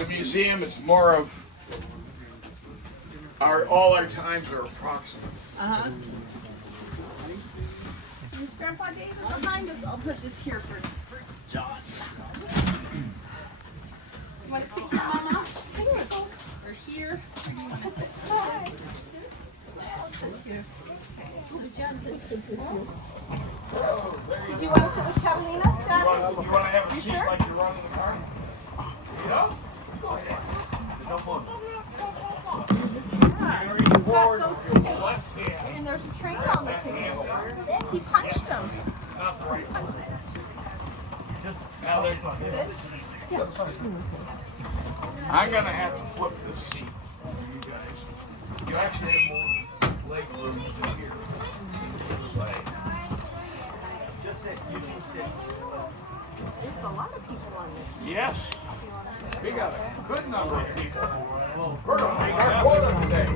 the museum is more of all our times are approximate. Is Grandpa David behind us? I'll put this here for John. You want to sit here, Mama? Here it goes. Or here. Or do you want to sit? I'll sit here. So John, sit here. Did you want to sit with Catalina, Dad? You want to have a You seat sure? like you're running the car? Yeah. Go ahead. Jump on. Pass those tickets. Left hand. And there's a train on the ticket. He punched them. Up right. Now there's I'm gonna have to flip this seat for you guys. You actually have more leg room in here. Just sit. You can sit. There's a lot of people on this. Yes. We got a good number of people. We're gonna make our quota today.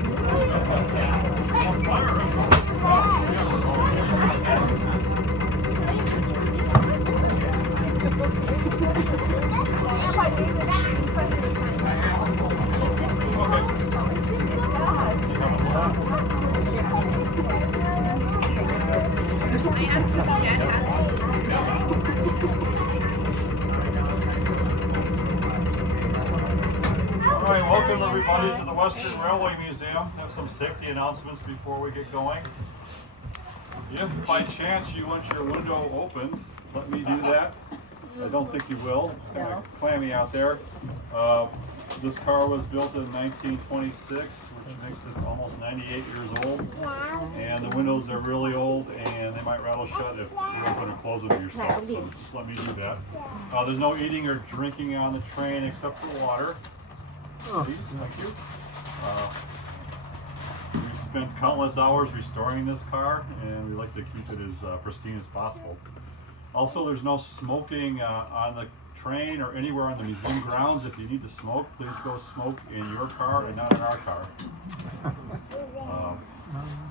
I asked if Dad has it. All right, welcome everybody to the Western Railway Museum. Have some safety announcements before we get going. If by chance you want your window opened, let me do that. I don't think you will. It's kind of clammy out there. This car was built in 1926, which makes it almost 98 years old. And the windows are really old and they might rattle shut if you open or close them yourself. So just let me do that. There's no eating or drinking on the train except for water. Please, thank you. We spent countless hours restoring this car, and we like to keep it as pristine as possible. Also, there's no smoking on the train or anywhere on the museum grounds. If you need to smoke, please go smoke in your car and not in our car.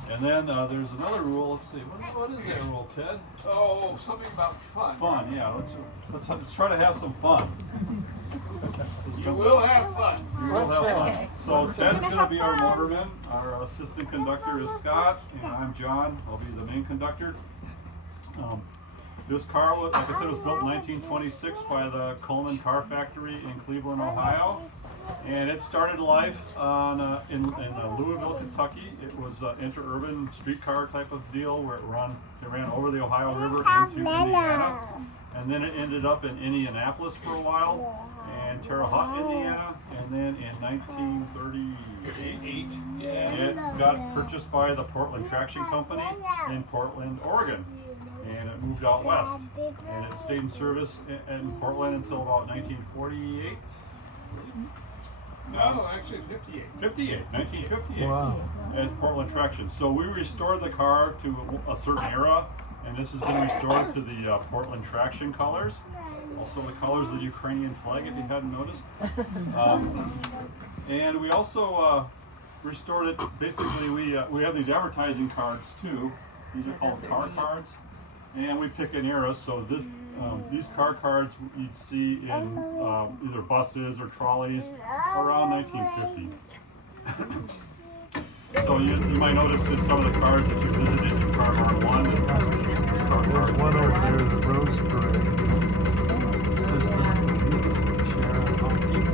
And then there's another rule. Let's see, what is that rule, Ted? Oh, something about fun. Fun, yeah. Let's try to have some fun. You will have fun. So Ted's going to be our motorman. Our assistant conductor is Scott, and I'm John. I'll be the main conductor. This car, like I said, was built in 1926 by the Kuhlman car factory in Cleveland, Ohio. And it started life in Louisville, Kentucky. It was an interurban streetcar type of deal where it ran over the Ohio River into Indiana. And then it ended up in Indianapolis for a while, and Terre Haute, Indiana. And then in 1938, it got purchased by the Portland Traction Company in Portland, Oregon. And it moved out west. And it stayed in service in Portland until about 1948. No, actually 58. 1958. Wow. As Portland Traction. So we restored the car to a certain era, and this has been restored to the Portland Traction colors. Also the colors of the Ukrainian flag, if you hadn't noticed. And we also restored it. Basically, we have these advertising cards too. These are called car cards. And we pick an era, so these car cards you'd see in either buses or trolleys around 1950. So you might notice in some of the cars that you visited in car R1 and car There's R2. one over there, the Rose Parade.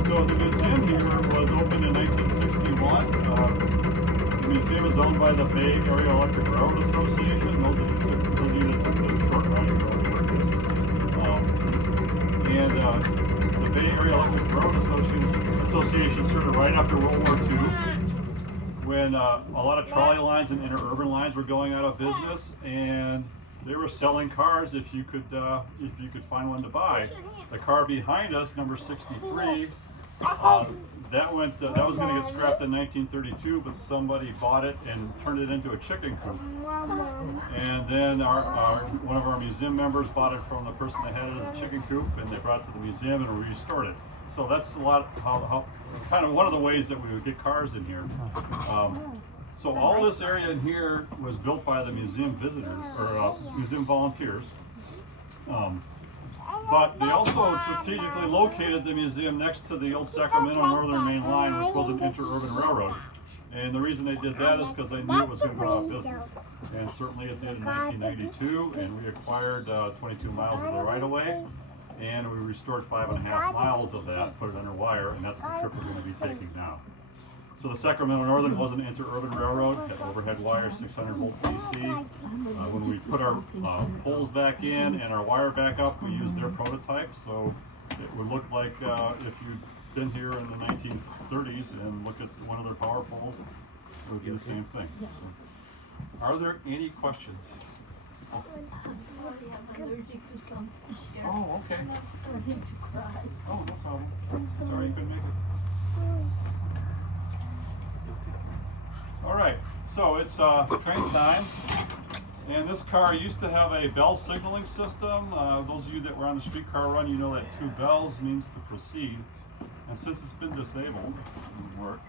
So the museum here was opened in 1961. The museum is owned by the Bay Area Electric Railroad Association. Those of you that took the short ride and the Bay Area Electric Railroad Association started right after World War II, when a lot of trolley lines and interurban lines were going out of business, and they were selling cars if you could find one to buy. The car behind us, number 63, that was going to get scrapped in 1932, but somebody bought it and turned it into a chicken coop. And then one of our museum members bought it from the person that had it as a chicken coop, and they brought it to the museum and restored it. So that's a lot how kind of one of the ways that we would get cars in here. So all this area in here was built by the museum visitors or museum volunteers. But they also strategically located the museum next to the old Sacramento Northern Main Line, which was an interurban railroad. And the reason they did that is because they knew it was going to go out of business. And certainly it did in 1992, and we acquired 22 miles of the right-of-way, and we restored 5.5 miles of that, put it under wire, and that's the trip we're going to be taking now. So the Sacramento Northern was an interurban railroad, had overhead wire, 600 volts DC. When we put our poles back in and our wire back up, we used their prototype, so it would look like if you'd been here in the 1930s and look at one of their power poles, it would be the same thing. So, are there any questions? I'm sorry, I'm allergic to some. Oh, okay. I'm starting to cry. Oh, no problem. Sorry you couldn't make it. All right, so it's train time, and this car used to have a bell signaling system. Those of you that were on the streetcar run, you know that 2 bells means to proceed. And since it's been disabled, it doesn't work,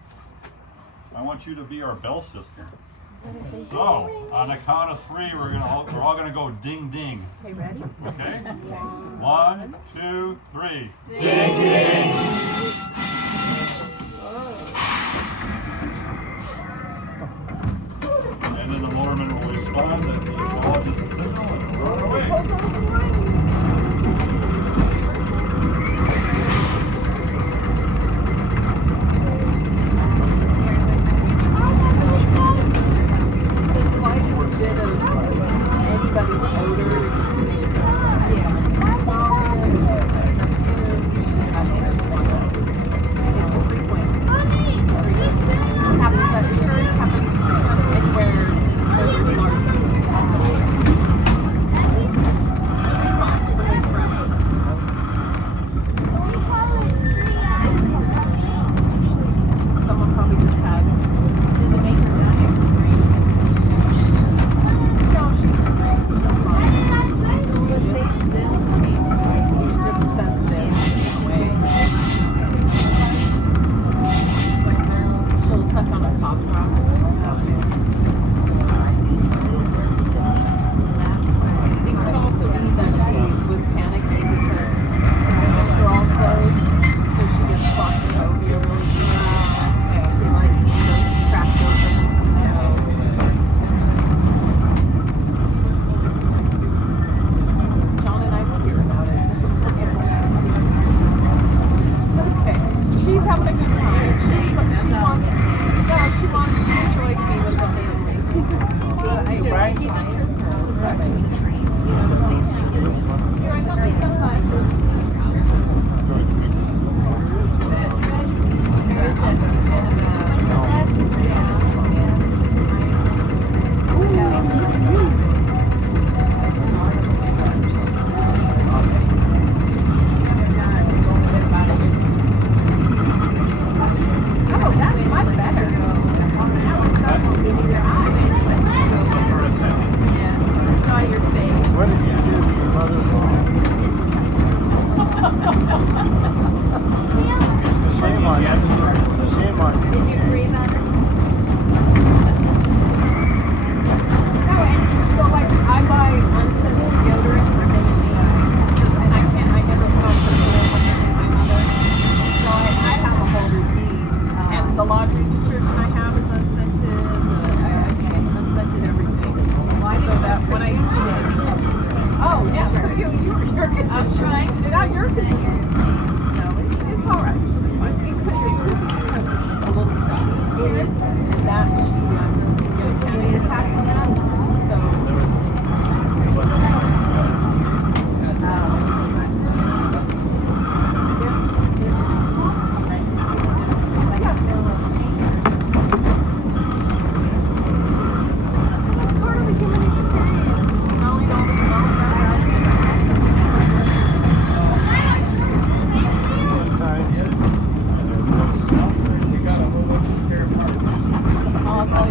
I want you to be our bell system. So, on the count of 3, we're all gonna go ding ding. Okay, ready? Okay? 1, 2, 3. Ding ding! And then the motorman will respond that he acknowledges the signal and will run away. The slightest bit of anybody's odor. It's a frequent. Happens at church, happens anywhere servers large groups. Someone probably just had. Does it make her die? No, she's just fine. But same still. She just sensitive in a way. Like she'll suck on a cough drop. It could also be that she was panicking because the windows are all closed, so she gets claustrophobia really bad. She likes windows cracked open. John and I will hear about it. It's okay. She's having a good time. She wants to enjoy being with the family. He's a trooper. Trains, you know what I'm saying? Here, I got my sunglasses. There is oh, that's much better. That was What did you do to your mother-in-law? Shame on you. Shame on you. Did you breathe on her? No, and so like I buy unscented deodorant for him and me. And I never put on perfume on my mother. So I have a whole routine. And the laundry detergent I have is unscented. I just use unscented everything. So that when I see it. Oh, yeah, so you're good. I'm trying to. Now you're good. No, it's all right. She'll be fine. It could be because it's a little stuffy. It is. And that she goes panic attack from that. So. That's part of the human experience, is smelling all the smells that are out there. Sometimes it's You got a whole bunch of spare parts. I'll tell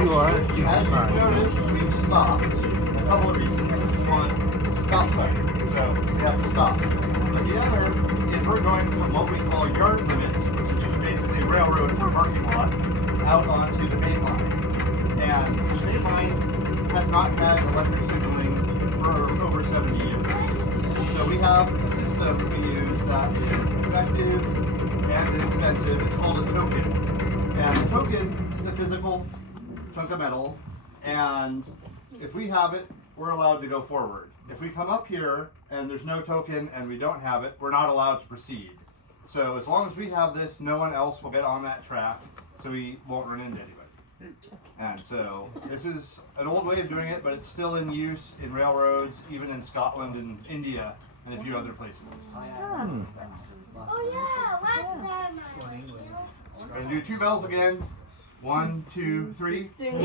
You are? As you notice, we've stopped. A couple of reasons. One, stop sign. So we have to stop. But the other is we're going from what we call yard limits, which is basically railroad for parking lot, out onto the main line. And the main line has not had electric signaling for over 70 years. So we have a system we use that is effective and inexpensive. It's called a token. And a token is a physical chunk of metal, and if we have it, we're allowed to go forward. If we come up here and there's no token and we don't have it, we're not allowed to proceed. So as long as we have this, no one else will get on that track, so we won't run into anybody. And so this is an old way of doing it, but it's still in use in railroads, even in Scotland and India and a few other places. Oh yeah, last time I went. We're going to do 2 bells again. 1, 2, 3. Ding.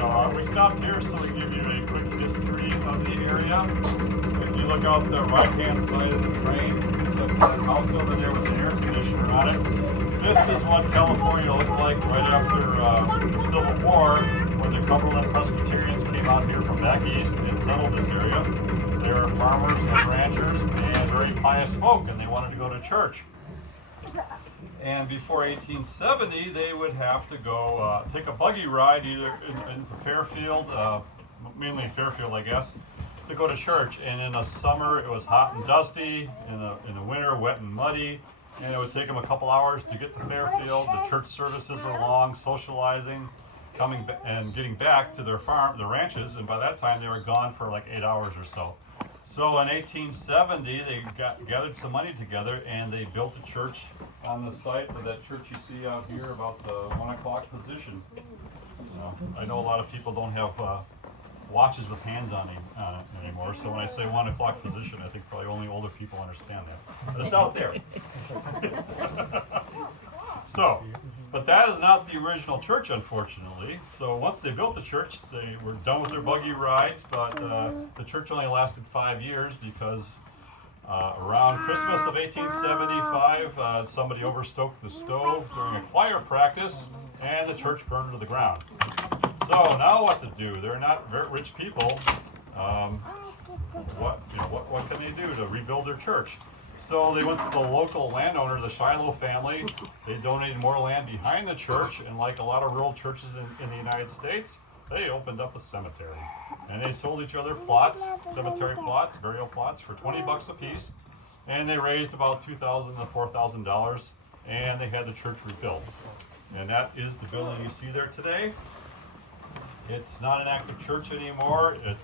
So we stopped here so we give you a quick history of the area. If you look out the right-hand side of the train, there's that house over there with an air conditioner on it. This is what California looked like right after the Civil War, when the Cumberland Presbyterians came out here from back east and settled this area. They were farmers and ranchers and very pious folk, and they wanted to go to church. And before 1870, they would have to go take a buggy ride either into Fairfield, mainly Fairfield, I guess, to go to church. And in the summer, it was hot and dusty. In the winter, wet and muddy. And it would take them a couple hours to get to Fairfield. The church services were long, socializing, coming and getting back to their farm, their ranches. And by that time, they were gone for like 8 hours or so. So in 1870, they gathered some money together and they built a church on the site of that church you see out here about the 1 o'clock position. I know a lot of people don't have watches with hands on it anymore, so when I say 1 o'clock position, I think probably only older people understand that. But it's out there. So, but that is not the original church, unfortunately. So once they built the church, they were done with their buggy rides, but the church only lasted 5 years because around Christmas of 1875, somebody overstoked the stove during a choir practice, and the church burned to the ground. So now what to do? They're not very rich people. What can they do to rebuild their church? So they went to the local landowner, the Shiloh family. They donated more land behind the church, and like a lot of rural churches in the United States, they opened up a cemetery. And they sold each other plots, cemetery plots, burial plots, for $20 a piece. And they raised about $2,000 to $4,000, and they had the church rebuilt. And that is the building you see there today. It's not an active church anymore. It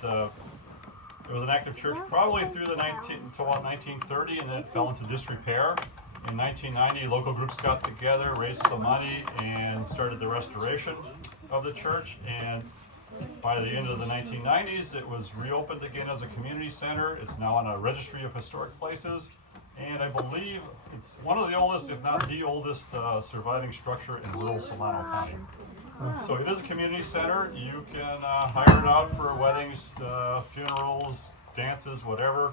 was an active church probably through until about 1930, and then it fell into disrepair. In 1990, local groups got together, raised some money, and started the restoration of the church. And by the end of the 1990s, it was reopened again as a community center. It's now on a registry of historic places, and I believe it's one of the oldest, if not the oldest, surviving structure in rural Solano County. So it is a community center. You can hire it out for weddings, funerals, dances, whatever.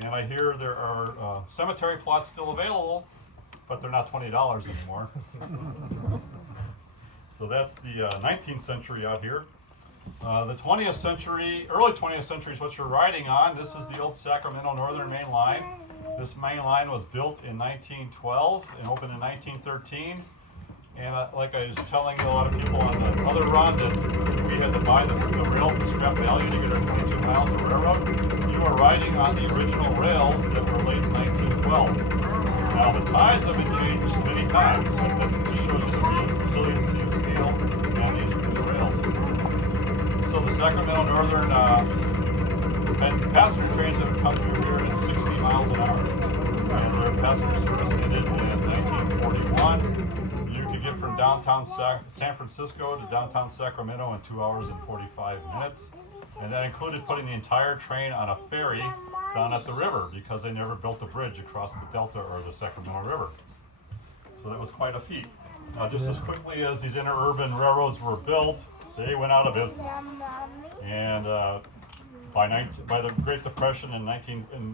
And I hear there are cemetery plots still available, but they're not $20 anymore. So that's the 19th century out here. The 20th century, early 20th century is what you're riding on. This is the old Sacramento Northern Main Line. This main line was built in 1912 and opened in 1913. And like I was telling a lot of people on the other run that we had to buy the rail from scrap value to get our 22 miles of railroad, you are riding on the original rails that were late 1912. Now the ties have been changed many times, but that just shows you the resiliency of steel and these are the rails. So the Sacramento Northern and passenger trains have come through here at 60 miles an hour. And their passenger service ended in 1941. Get from downtown San Francisco to downtown Sacramento in 2 hours and 45 minutes. And that included putting the entire train on a ferry down at the river because they never built a bridge across the Delta or the Sacramento River. So that was quite a feat. Just as quickly as these interurban railroads were built, they went out of business. And by the Great Depression in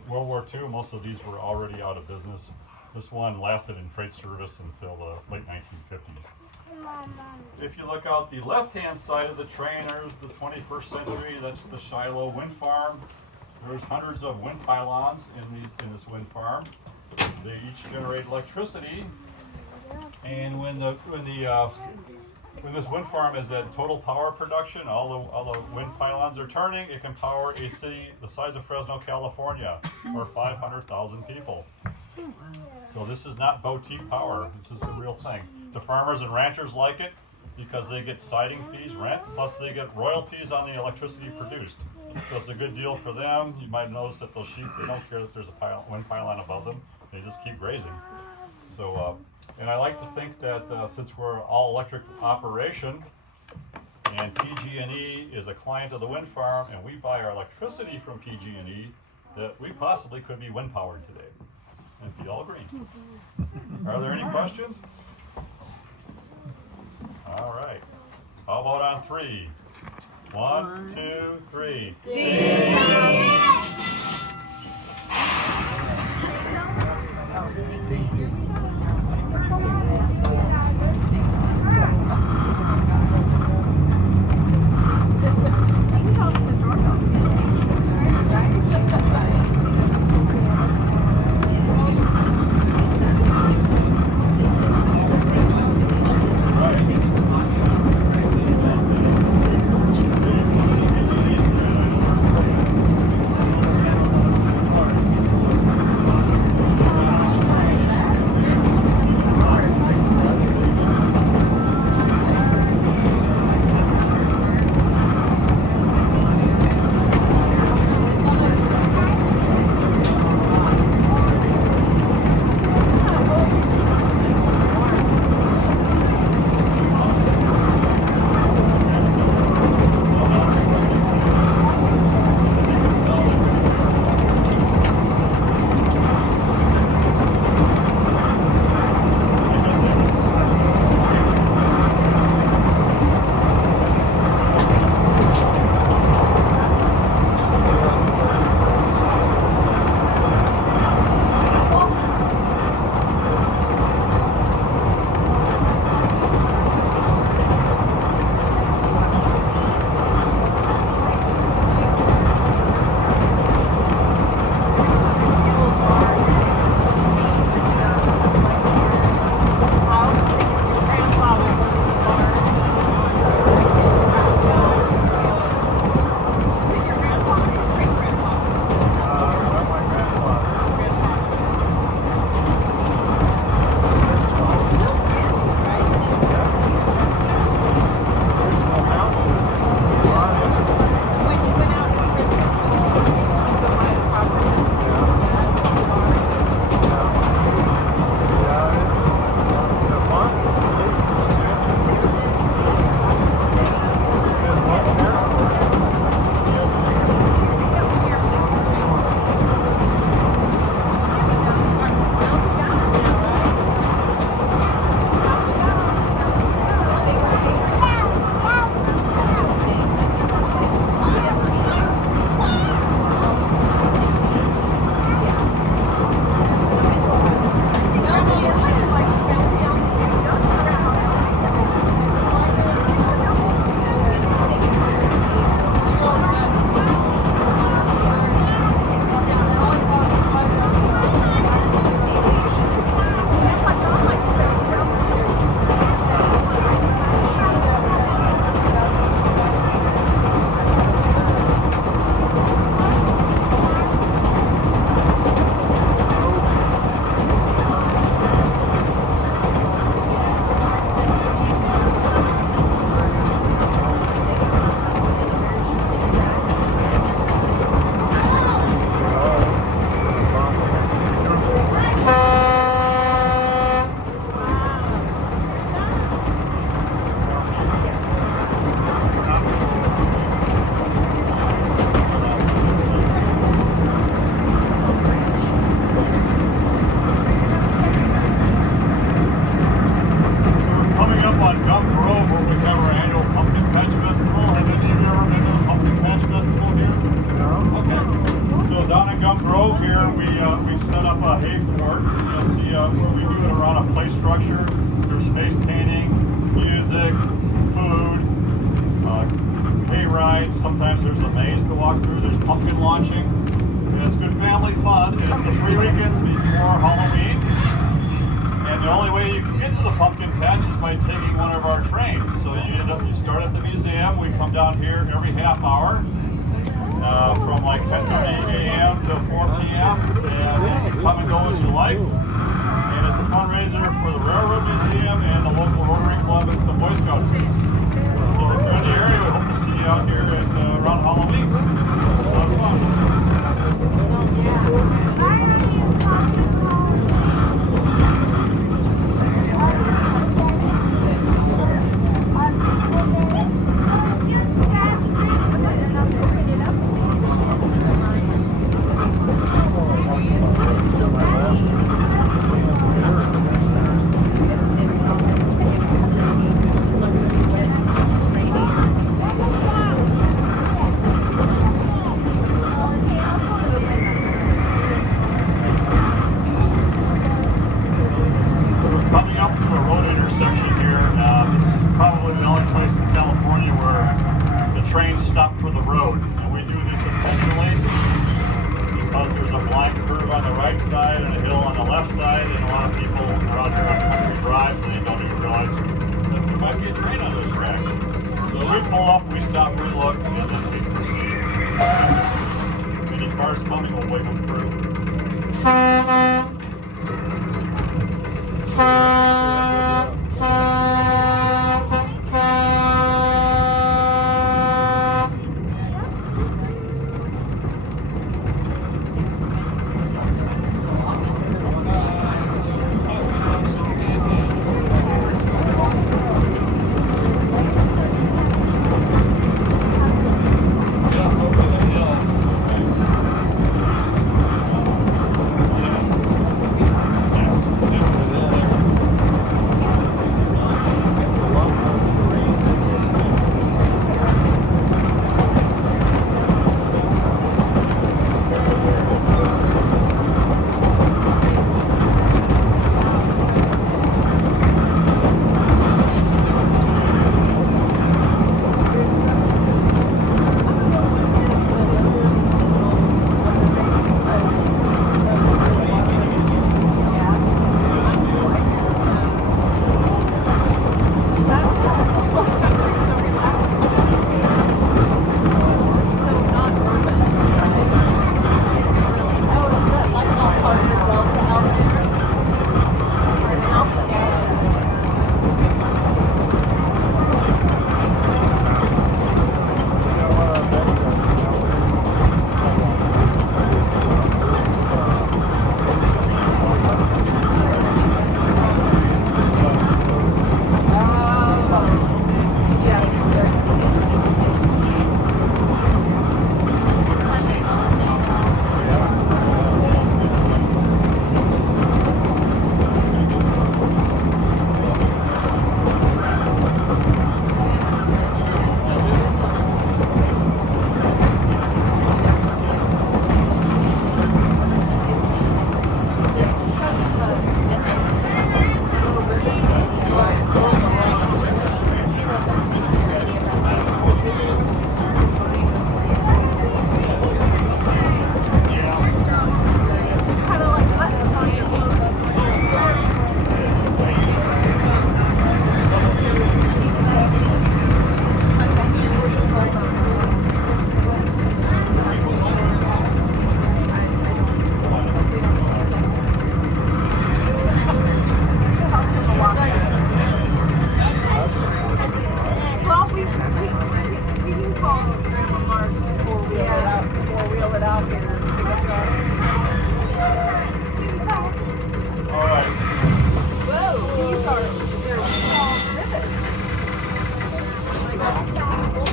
World War II, most of these were already out of business. This one lasted in freight service until the late 1950s. If you look out the left-hand side of the train, there's the 21st century. That's the Shiloh wind farm. There's hundreds of wind pylons in this wind farm. They each generate electricity. And when this wind farm is at total power production, all the wind pylons are turning, it can power a city the size of Fresno, California, or 500,000 people. So this is not boutique power. This is the real thing. The farmers and ranchers like it because they get siding fees, rent, plus they get royalties on the electricity produced. So it's a good deal for them. You might notice that those sheep, they don't care that there's a wind pylon above them. They just keep grazing. So, and I like to think that since we're all electric operation and PG&E is a client of the wind farm and we buy our electricity from PG&E, that we possibly could be wind powered today. If you all agree. Are there any questions? All right. How about out on 3. 1, 2, 3. Sometimes there's a maze to walk through, there's pumpkin launching, and it's good family fun. And it's the 3 weekends before Halloween, and the only way you can get to the pumpkin patch is by taking one of our trains. So you start at the museum, we come down here every half hour, from like 10:30 a.m. to 4 p.m. and you can come and go as you like. And it's a fundraiser for the Railroad Museum and the local Rotary Club and some Boy Scout troops. So if you're in the area, we hope to see you out here around Halloween. It's a lot of fun. we pull up, we stop, we look, and then we proceed. Any cars coming, we'll wave them through.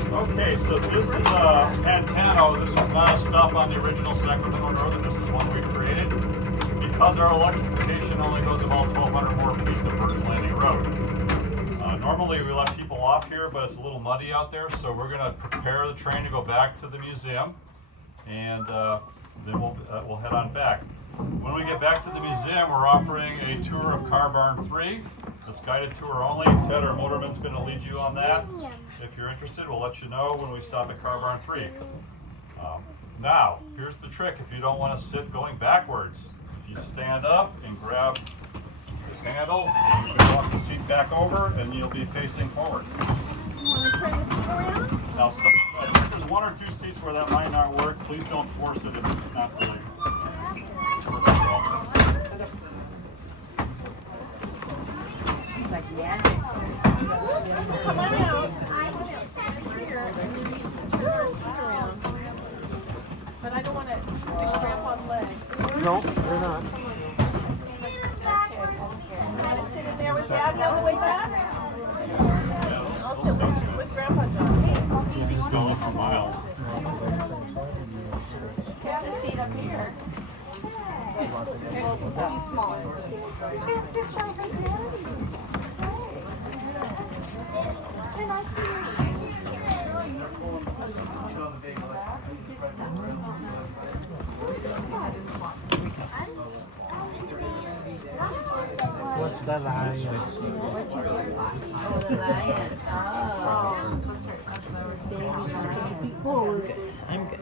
Okay, so this is Pantano. This was not a stop on the original Sacramento Northern. This is one we created because our electrification only goes about 1,200 more feet to Burns Landing Road. Normally we let people off here, but it's a little muddy out there, so we're going to prepare the train to go back to the museum, and then we'll head on back. When we get back to the museum, we're offering a tour of Car Barn 3. It's guided tour only. Ted, our motorman's going to lead you on that. If you're interested, we'll let you know when we stop at Car Barn 3. Now, here's the trick if you don't want to sit going backwards. If you stand up and grab this handle, you can walk the seat back over and you'll be facing forward. You want to turn the seat around? Now, there's one or two seats where that might not work. Please don't force it if it's not really Come on out. Here, and you just turn your seat around. But I don't want to push Grandpa's legs. No, they're not. You want to sit in there with Daddy on the way back? I'll sit with Grandpa John. You'll be smelling for miles. Have a seat up here. He's smaller. Can I see you? What's the lion? I'm good.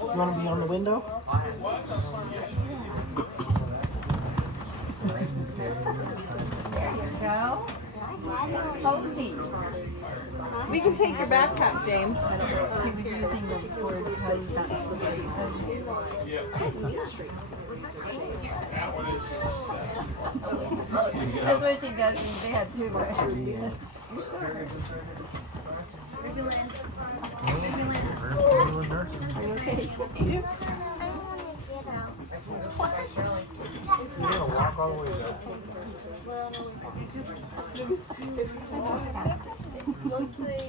You want to be on the window? There you go. It's cozy. We can take your backpack, James. She was using them for because that's what they That one is. That's what she does. They had two of us. Are you okay? You're gonna walk all the way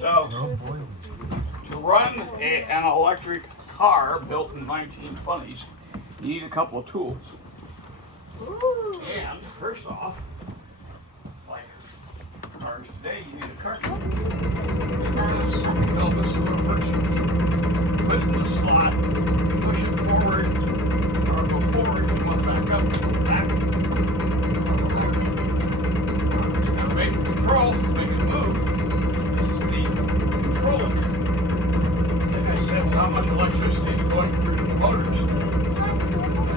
down. So, to run an electric car built in the 1920s, you need a couple of tools. And first off, like cars today, you need a car key. This fill this little person. Put it in the slot, push it forward, or go forward, you want to back up, go back. Now make the control, make it move. This is the controller. Like I said, it's how much electricity is going through the motors.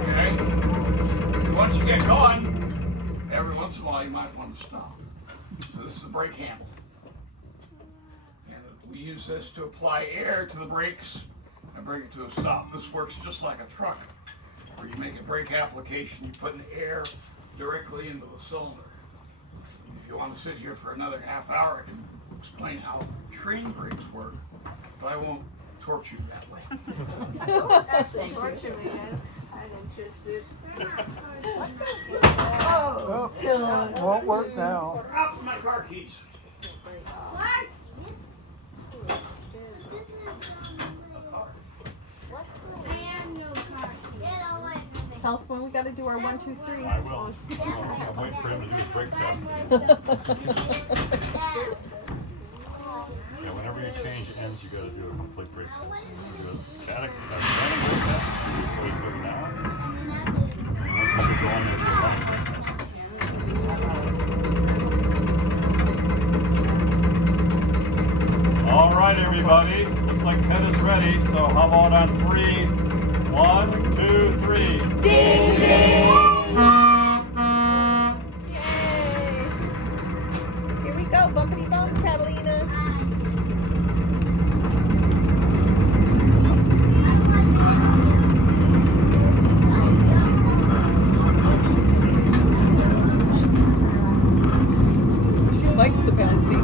Okay? Once you get going, every once in a while you might want to stop. So this is the brake handle. And we use this to apply air to the brakes and bring it to a stop. This works just like a truck, where you make a brake application, you put an air directly into the cylinder. If you want to sit here for another half hour, I can explain how train brakes work, but I won't torture you that way. Actually, fortunately, I'm interested. Oh, Won't work now. Out with my car keys. Tell us when we got to do our 1, 2, 3. I will. I'm waiting for him to do his brake test. Yeah, whenever you change ends, you got to do a complete brake test. You do a static brake test, before you go now. And once you go on, there's a running brake test. All right, everybody. Looks like Ted is ready. So how about on 3? 1, 2, 3. Ding, ding! Yay! Here we go, bumpity bump, Catalina. She likes the bouncy.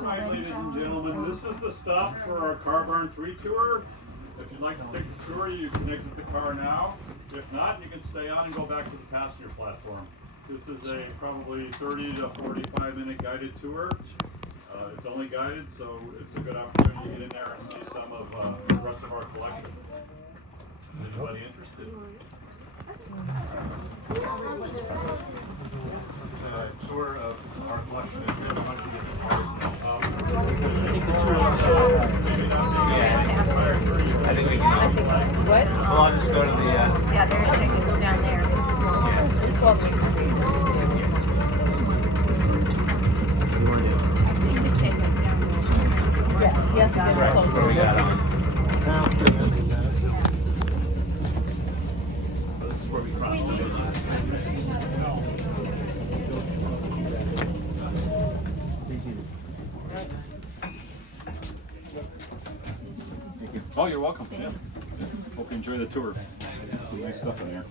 Alright, ladies and gentlemen, this is the stop for our Car Barn 3 tour. If you'd like to take the tour, you can exit the car now. If not, you can stay on and go back to the passenger platform. This is a probably 30 to 45 minute guided tour. It's only guided, so it's a good opportunity to get in there and see some of the rest of our collection. Is anybody interested? Tour of our collection is really much to get I think we can. What? Well, I'll just go to the. Yeah, they're gonna take us down there. It's called Chick They could take us down there. Yes, yes, it is close. Where we got us. This is where we cross. Oh, you're welcome. Yeah. Hope you enjoy the tour. Some nice stuff in here.